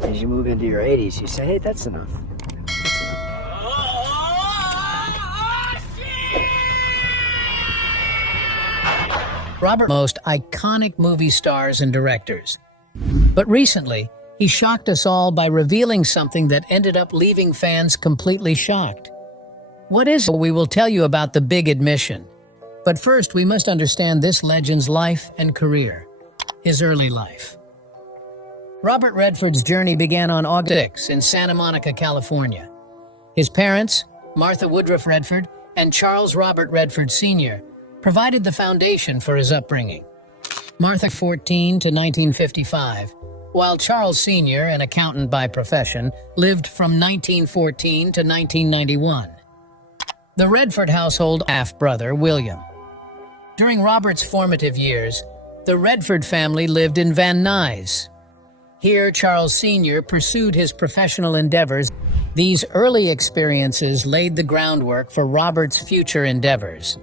As you move into your 80s, you say, hey, that's enough. That's enough. Robert, most iconic movie stars and directors. But recently, he shocked us all by revealing something that ended up leaving fans completely shocked. What is it? We will tell you about the big admission. But first, we must understand this legend's life and career. His early life. Robert Redford's journey began on August 6 in Santa Monica, California. His parents, Martha Woodruff Redford and Charles Robert Redford Sr., provided the foundation for his upbringing. Martha 14 to 1955, while Charles Sr., an accountant by profession, lived from 1914 to 1991. The Redford household half-brother, William. During Robert's formative years, the Redford family lived in Van Nuys. Here, Charles Sr. pursued his professional endeavors. These early experiences laid the groundwork for Robert's future endeavors.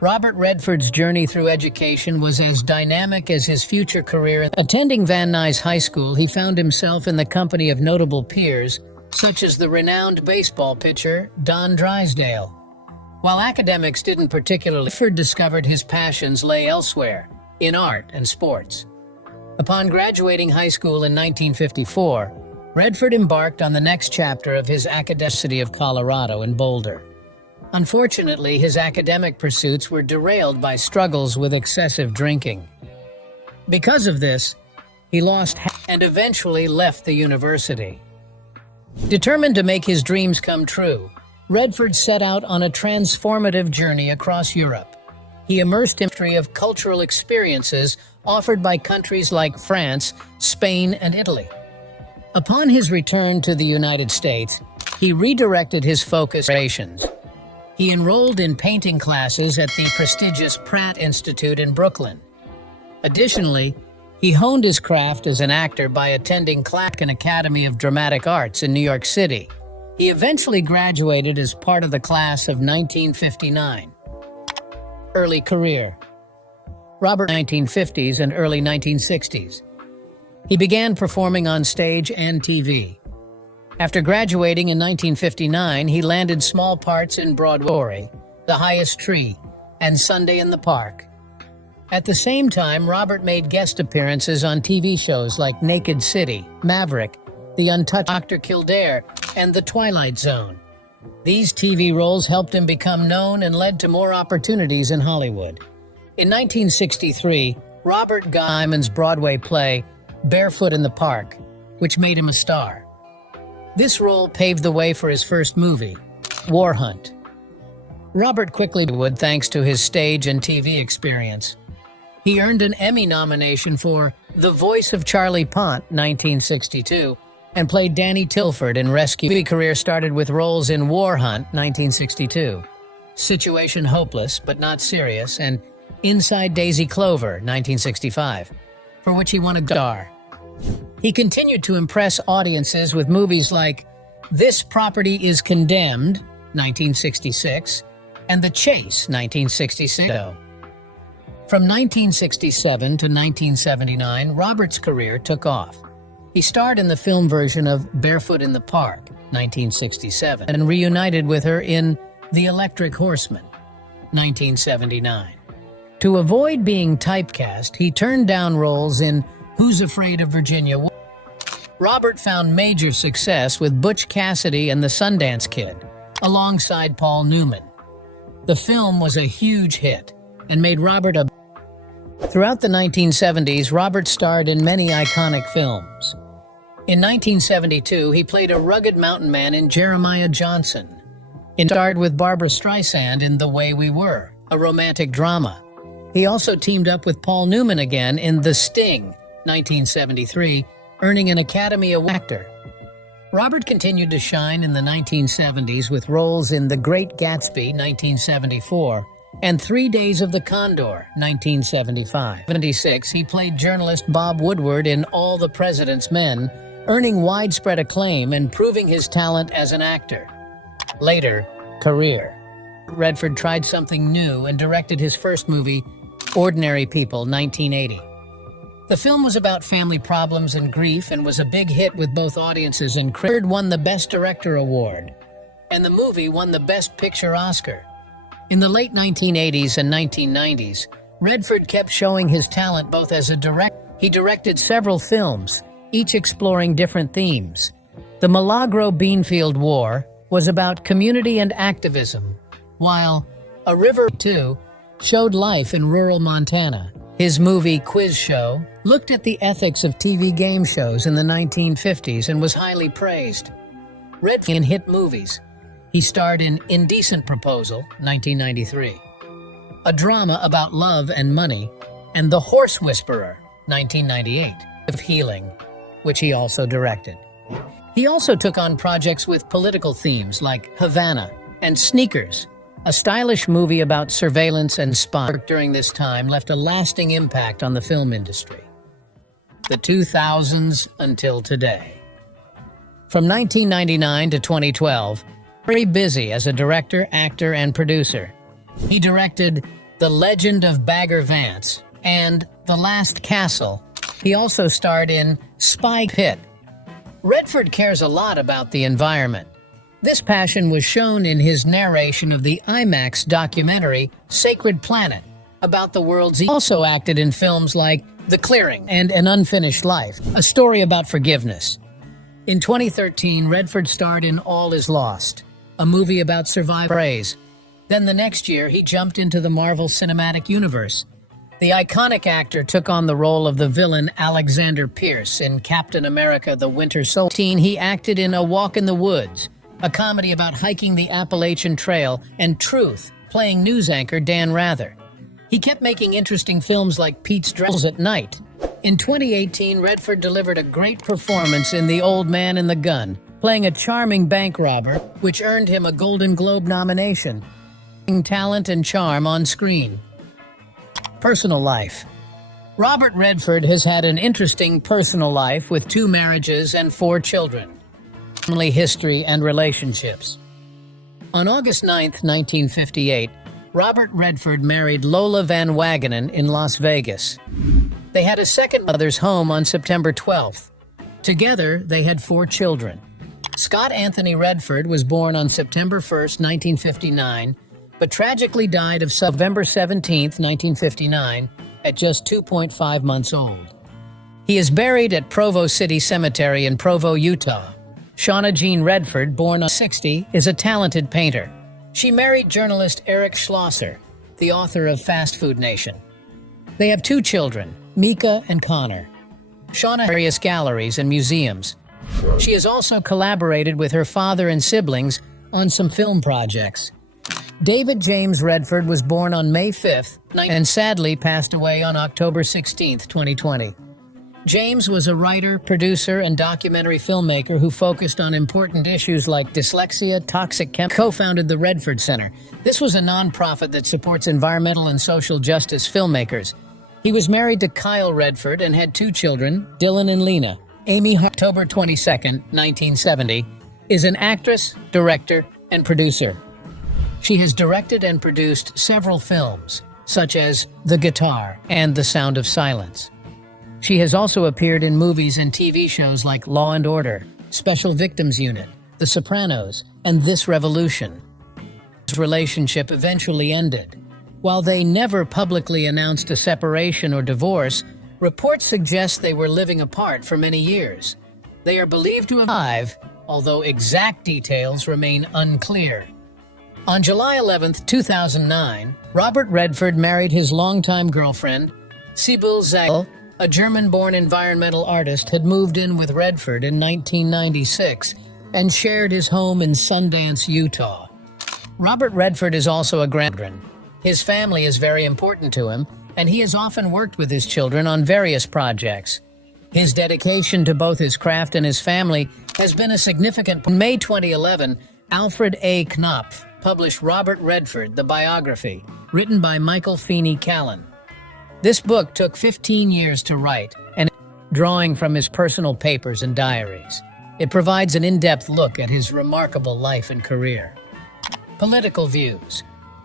Robert Redford's journey through education was as dynamic as his future career. Attending Van Nuys High School, he found himself in the company of notable peers, such as the renowned baseball pitcher Don Drysdale. While academics didn't particularly, Redford discovered his passions lay elsewhere, in art and sports. Upon graduating high school in 1954, Redford embarked on the next chapter of his academic University of Colorado in Boulder. Unfortunately, his academic pursuits were derailed by struggles with excessive drinking. Because of this, he lost and eventually left the university. Determined to make his dreams come true, Redford set out on a transformative journey across Europe. He immersed in history of cultural experiences offered by countries like France, Spain, and Italy. Upon his return to the United States, he redirected his focus. He enrolled in painting classes at the prestigious Pratt Institute in Brooklyn. Additionally, he honed his craft as an actor by attending Clacton Academy of Dramatic Arts in New York City. He eventually graduated as part of the class of 1959. Early career. Robert 1950s and early 1960s. He began performing on stage and TV. After graduating in 1959, he landed small parts in Broadway, The Highest Tree, and Sunday in the Park. At the same time, Robert made guest appearances on TV shows like Naked City, Maverick, The Untouched, Dr. Kildare, and The Twilight Zone. These TV roles helped him become known and led to more opportunities in Hollywood. In 1963, Robert got Simon's Broadway play, Barefoot in the Park, which made him a star. This role paved the way for his first movie, War Hunt. Robert quickly would thanks to his stage and TV experience. He earned an Emmy nomination for The Voice of Charlie Pont, 1962, and played Danny Tilford in Rescue. His career started with roles in War Hunt, 1962, Situation Hopeless but Not Serious, and Inside Daisy Clover, 1965, for which he won a star. He continued to impress audiences with movies like This Property is Condemned, 1966, and The Chase, 1966. From 1967 to 1979, Robert's career took off. He starred in the film version of Barefoot in the Park, 1967, and reunited with her in The Electric Horseman, 1979. To avoid being typecast, he turned down roles in Who's Afraid of Virginia Woolf? Robert found major success with Butch Cassidy and the Sundance Kid, alongside Paul Newman. The film was a huge hit and made Robert a... Throughout the 1970s, Robert starred in many iconic films. In 1972, he played a rugged mountain man in Jeremiah Johnson. He starred with Barbra Streisand in The Way We Were, a romantic drama. He also teamed up with Paul Newman again in The Sting, 1973, earning an Academy Award actor. Robert continued to shine in the 1970s with roles in The Great Gatsby, 1974, and 3 Days of the Condor, 1975. In 1976, he played journalist Bob Woodward in All the President's Men, earning widespread acclaim and proving his talent as an actor. Later, career. Redford tried something new and directed his first movie, Ordinary People, 1980. The film was about family problems and grief and was a big hit with both audiences, and critics won the Best Director award, and the movie won the Best Picture Oscar. In the late 1980s and 1990s, Redford kept showing his talent both as a director. He directed several films, each exploring different themes. The Milagro Beanfield War was about community and activism, while A River 2 showed life in rural Montana. His movie Quiz Show looked at the ethics of TV game shows in the 1950s and was highly praised. Redford in hit movies. He starred in Indecent Proposal, 1993, a drama about love and money, and The Horse Whisperer, 1998, of Healing, which he also directed. He also took on projects with political themes like Havana and Sneakers, a stylish movie about surveillance and spying. During this time left a lasting impact on the film industry. The 2000s until today. From 1999 to 2012, very busy as a director, actor, and producer. He directed The Legend of Bagger Vance and The Last Castle. He also starred in Spy Pit. Redford cares a lot about the environment. This passion was shown in his narration of the IMAX documentary Sacred Planet about the world's. He also acted in films like The Clearing and An Unfinished Life, a story about forgiveness. In 2013, Redford starred in All Is Lost, a movie about survival. Then the next year, he jumped into the Marvel Cinematic Universe. The iconic actor took on the role of the villain Alexander Pierce in Captain America: The Winter Soldier. He acted in A Walk in the Woods, a comedy about hiking the Appalachian Trail, and Truth, playing news anchor Dan Rather. He kept making interesting films like Pete's Dragon at Night. In 2018, Redford delivered a great performance in The Old Man and the Gun, playing a charming bank robber, which earned him a Golden Globe nomination. Talent and charm on screen. Personal life. Robert Redford has had an interesting personal life with 2 marriages and 4 children. Family history and relationships. On August 9, 1958, Robert Redford married Lola Van Wagenen in Las Vegas. They had a second mother's home on September 12th. Together, they had 4 children. Scott Anthony Redford was born on September 1st, 1959, but tragically died of November 17, 1959, at just 2.5 months old. He is buried at Provo City Cemetery in Provo, Utah. Shauna Jean Redford, born on 60, is a talented painter. She married journalist Eric Schlosser, the author of Fast Food Nation. They have 2 children, Mika and Connor. Shauna has various galleries and museums. She has also collaborated with her father and siblings on some film projects. David James Redford was born on May 5th and sadly passed away on October 16, 2020. James was a writer, producer, and documentary filmmaker who focused on important issues like dyslexia, toxic chemicals. Co-founded the Redford Center. This was a nonprofit that supports environmental and social justice filmmakers. He was married to Kyle Redford and had 2 children, Dylan and Lena. Amy, October 22, 1970, is an actress, director, and producer. She has directed and produced several films, such as The Guitar and The Sound of Silence. She has also appeared in movies and TV shows like Law and Order, Special Victims Unit, The Sopranos, and This Revolution. This relationship eventually ended. While they never publicly announced a separation or divorce, reports suggest they were living apart for many years. They are believed to have survived, although exact details remain unclear. On July 11, 2009, Robert Redford married his longtime girlfriend, Sibyl Zagel. A German-born environmental artist had moved in with Redford in 1996 and shared his home in Sundance, Utah. Robert Redford is also a grandfather. His family is very important to him, and he has often worked with his children on various projects. His dedication to both his craft and his family has been a significant. In May 2011, Alfred A. Knopf published Robert Redford, the biography, written by Michael Feeney Callan. This book took 15 years to write, and drawing from his personal papers and diaries. It provides an in-depth look at his remarkable life and career. Political views.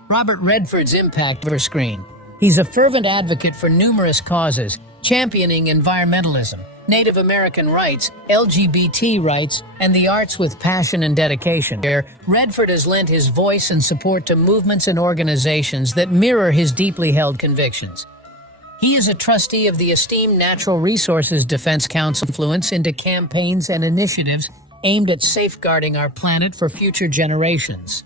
Robert Redford's impact over screen. He's a fervent advocate for numerous causes, championing environmentalism, Native American rights, LGBT rights, and the arts with passion and dedication. Redford has lent his voice and support to movements and organizations that mirror his deeply held convictions. He is a trustee of the esteemed Natural Resources Defense Council, influence into campaigns and initiatives aimed at safeguarding our planet for future generations.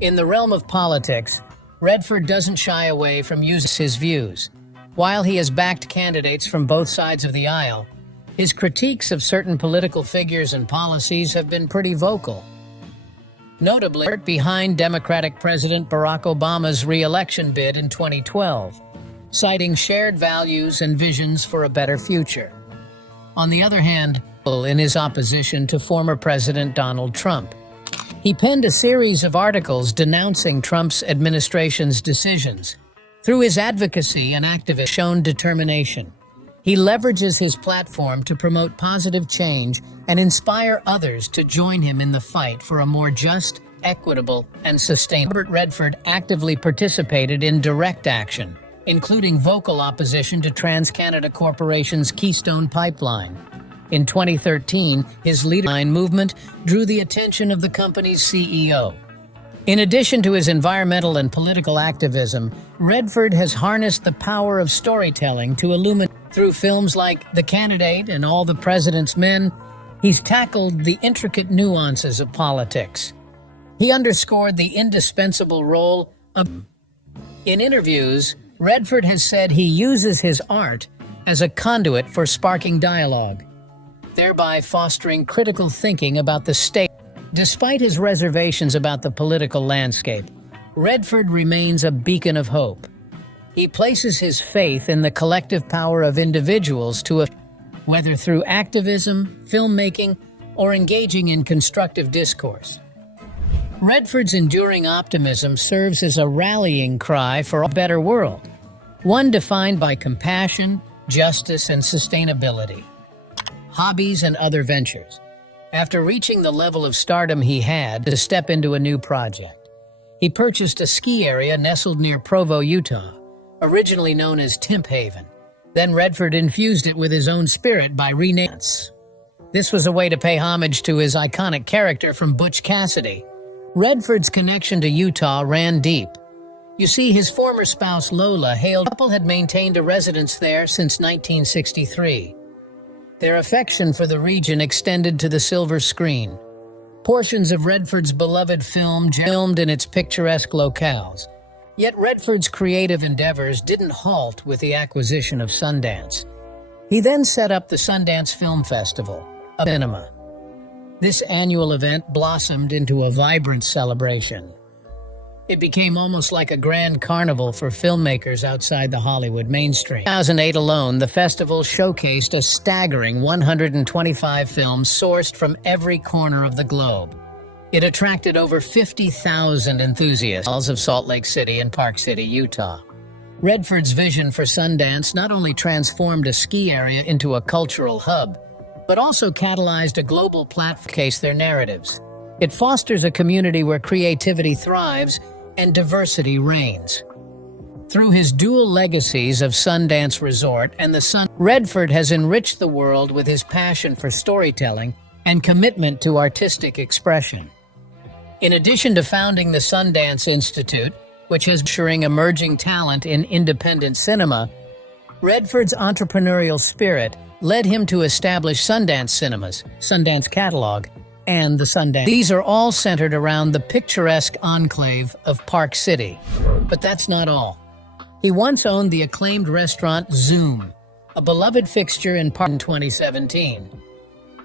In the realm of politics, Redford doesn't shy away from using his views. While he has backed candidates from both sides of the aisle, his critiques of certain political figures and policies have been pretty vocal. Notably, behind Democratic President Barack Obama's re-election bid in 2012, citing shared values and visions for a better future. On the other hand, in his opposition to former President Donald Trump, he penned a series of articles denouncing Trump's administration's decisions. Through his advocacy and activist shown determination, he leverages his platform to promote positive change and inspire others to join him in the fight for a more just, equitable, and sustainable. Robert Redford actively participated in direct action, including vocal opposition to TransCanada Corporation's Keystone Pipeline. In 2013, his leadership movement drew the attention of the company's CEO. In addition to his environmental and political activism, Redford has harnessed the power of storytelling to illuminate. Through films like The Candidate and All the President's Men, he's tackled the intricate nuances of politics. He underscored the indispensable role of. In interviews, Redford has said he uses his art as a conduit for sparking dialogue, thereby fostering critical thinking about the state. Despite his reservations about the political landscape, Redford remains a beacon of hope. He places his faith in the collective power of individuals whether through activism, filmmaking, or engaging in constructive discourse. Redford's enduring optimism serves as a rallying cry for a better world, one defined by compassion, justice, and sustainability. Hobbies and other ventures. After reaching the level of stardom he had to step into a new project, he purchased a ski area nestled near Provo, Utah, originally known as Timp Haven. Then Redford infused it with his own spirit by renaming it. This was a way to pay homage to his iconic character from Butch Cassidy. Redford's connection to Utah ran deep. You see, his former spouse Lola hailed. The couple had maintained a residence there since 1963. Their affection for the region extended to the silver screen. Portions of Redford's beloved film filmed in its picturesque locales. Yet Redford's creative endeavors didn't halt with the acquisition of Sundance. He then set up the Sundance Film Festival, a cinema. This annual event blossomed into a vibrant celebration. It became almost like a grand carnival for filmmakers outside the Hollywood mainstream. In 2008 alone, the festival showcased a staggering 125 films sourced from every corner of the globe. It attracted over 50,000 enthusiasts of Salt Lake City and Park City, Utah. Redford's vision for Sundance not only transformed a ski area into a cultural hub, but also catalyzed a global platform to showcase their narratives. It fosters a community where creativity thrives and diversity reigns. Through his dual legacies of Sundance Resort and Redford has enriched the world with his passion for storytelling and commitment to artistic expression. In addition to founding the Sundance Institute, which has nurturing emerging talent in independent cinema, Redford's entrepreneurial spirit led him to establish Sundance Cinemas, Sundance Catalog, and the Sundance. These are all centered around the picturesque enclave of Park City. But that's not all. He once owned the acclaimed restaurant Zoom, a beloved fixture in Park in 2017.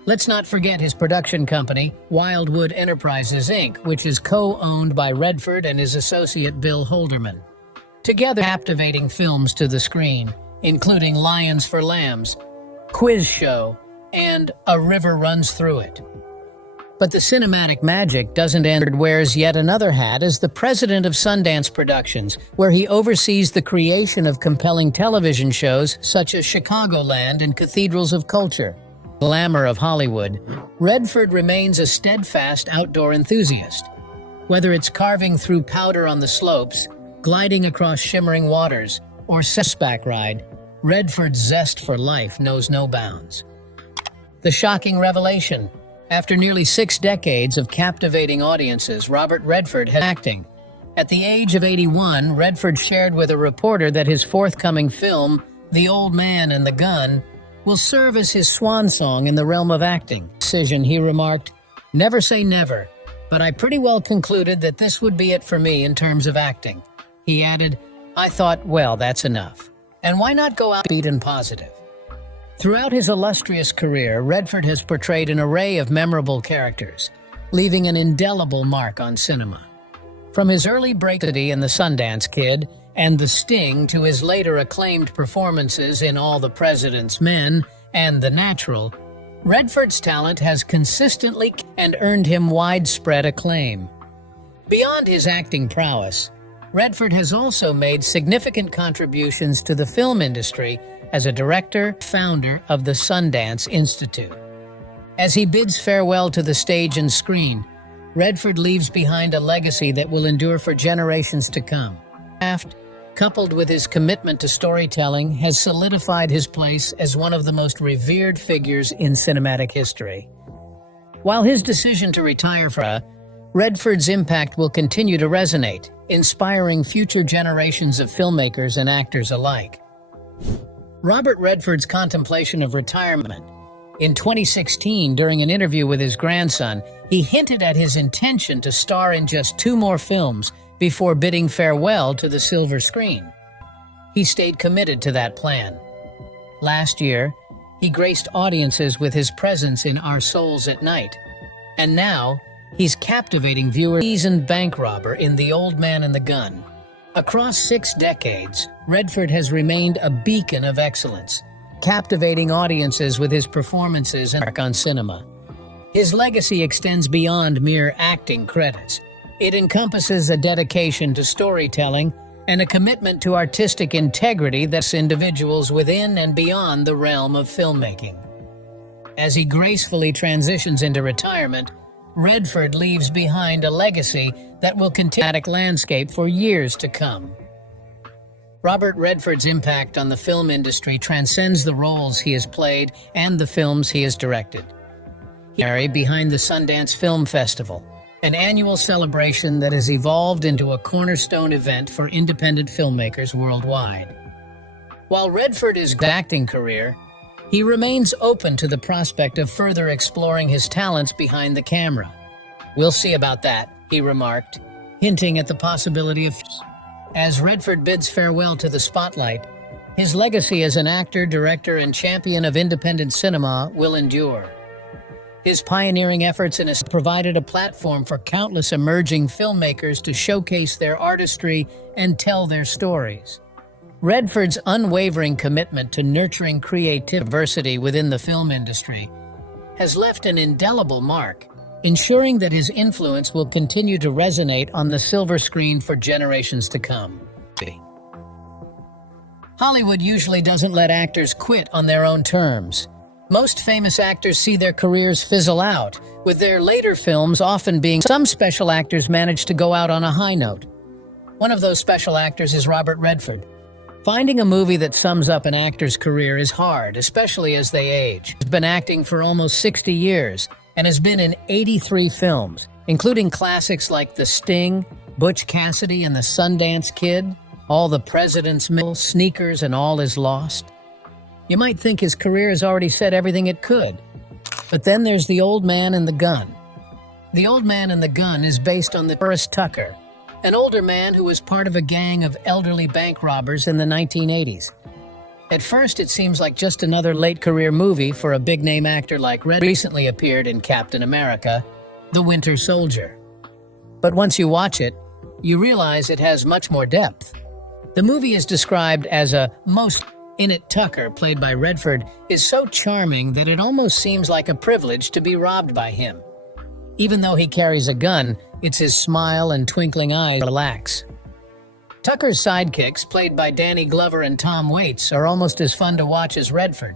Let's not forget his production company, Wildwood Enterprises, Inc., which is co-owned by Redford and his associate Bill Holderman. Together, captivating films to the screen, including Lions for Lambs, Quiz Show, and A River Runs Through It. But the cinematic magic doesn't end. Redford wears yet another hat as the president of Sundance Productions, where he oversees the creation of compelling television shows such as Chicagoland and Cathedrals of Culture. Glamour of Hollywood, Redford remains a steadfast outdoor enthusiast. Whether it's carving through powder on the slopes, gliding across shimmering waters, or horseback ride, Redford's zest for life knows no bounds. The shocking revelation. After nearly 6 decades of captivating audiences, Robert Redford had acting. At the age of 81, Redford shared with a reporter that his forthcoming film, The Old Man and the Gun, will serve as his swan song in the realm of acting. Decision, he remarked, "Never say never, but I pretty well concluded that this would be it for me in terms of acting." He added, "I thought, well, that's enough. And why not go upbeat and positive?" Throughout his illustrious career, Redford has portrayed an array of memorable characters, leaving an indelible mark on cinema. From his early breakthrough in The Sundance Kid and The Sting to his later acclaimed performances in All the President's Men and The Natural, Redford's talent has consistently and earned him widespread acclaim. Beyond his acting prowess, Redford has also made significant contributions to the film industry as a director, founder of the Sundance Institute. As he bids farewell to the stage and screen, Redford leaves behind a legacy that will endure for generations to come. Craft, coupled with his commitment to storytelling, has solidified his place as one of the most revered figures in cinematic history. While his decision to retire Redford's impact will continue to resonate, inspiring future generations of filmmakers and actors alike. Robert Redford's contemplation of retirement. In 2016, during an interview with his grandson, he hinted at his intention to star in just 2 more films before bidding farewell to the silver screen. He stayed committed to that plan. Last year, he graced audiences with his presence in Our Souls at Night. And now, he's captivating viewers. Seasoned bank robber in The Old Man and the Gun. Across 6 decades, Redford has remained a beacon of excellence, captivating audiences with his performances and work on cinema. His legacy extends beyond mere acting credits. It encompasses a dedication to storytelling and a commitment to artistic integrity that's individuals within and beyond the realm of filmmaking. As he gracefully transitions into retirement, Redford leaves behind a legacy that will continue the landscape for years to come. Robert Redford's impact on the film industry transcends the roles he has played and the films he has directed. He's behind the Sundance Film Festival, an annual celebration that has evolved into a cornerstone event for independent filmmakers worldwide. While Redford is acting career, he remains open to the prospect of further exploring his talents behind the camera. "We'll see about that," he remarked, hinting at the possibility of... As Redford bids farewell to the spotlight, his legacy as an actor, director, and champion of independent cinema will endure. His pioneering efforts has provided a platform for countless emerging filmmakers to showcase their artistry and tell their stories. Redford's unwavering commitment to nurturing creative diversity within the film industry has left an indelible mark, ensuring that his influence will continue to resonate on the silver screen for generations to come. Hollywood usually doesn't let actors quit on their own terms. Most famous actors see their careers fizzle out, with their later films often being... Some special actors manage to go out on a high note. One of those special actors is Robert Redford. Finding a movie that sums up an actor's career is hard, especially as they age. He's been acting for almost 60 years and has been in 83 films, including classics like The Sting, Butch Cassidy and the Sundance Kid, All the President's Men, Sneakers and All Is Lost. You might think his career has already said everything it could. But then there's The Old Man and the Gun. The Old Man and the Gun is based on the Forrest Tucker, an older man who was part of a gang of elderly bank robbers in the 1980s. At first, it seems like just another late-career movie for a big-name actor like Redford. Recently appeared in Captain America, The Winter Soldier. But once you watch it, you realize it has much more depth. The movie is described as a most... In it, Tucker, played by Redford, is so charming that it almost seems like a privilege to be robbed by him. Even though he carries a gun, it's his smile and twinkling eyes that relax. Tucker's sidekicks, played by Danny Glover and Tom Waits, are almost as fun to watch as Redford.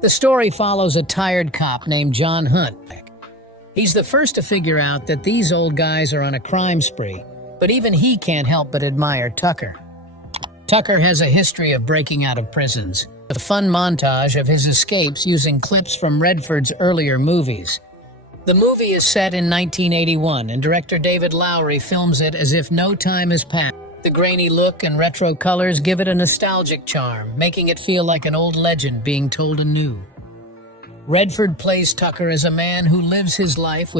The story follows a tired cop named John Hunt. He's the first to figure out that these old guys are on a crime spree, but even he can't help but admire Tucker. Tucker has a history of breaking out of prisons, with a fun montage of his escapes using clips from Redford's earlier movies. The movie is set in 1981, and director David Lowery films it as if no time has passed. The grainy look and retro colors give it a nostalgic charm, making it feel like an old legend being told anew. Redford plays Tucker as a man who lives his life with